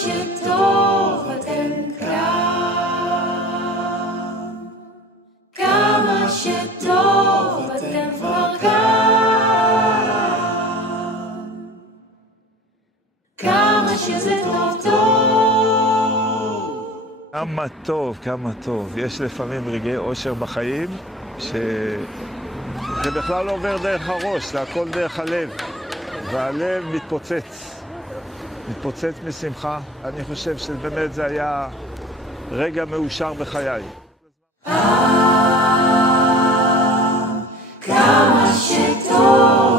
שטוב אתם כאן, כמה שטוב אתם כבר כאן, כמה שזה טוב טוב. כמה טוב, כמה טוב. יש לפעמים רגעי אושר בחיים שזה בכלל לא עובר דרך הראש, זה הכל דרך הלב. והלב מתפוצץ משמחה. אני חושב שבאמת זה היה רגע מאושר בחיי. כמה שטוב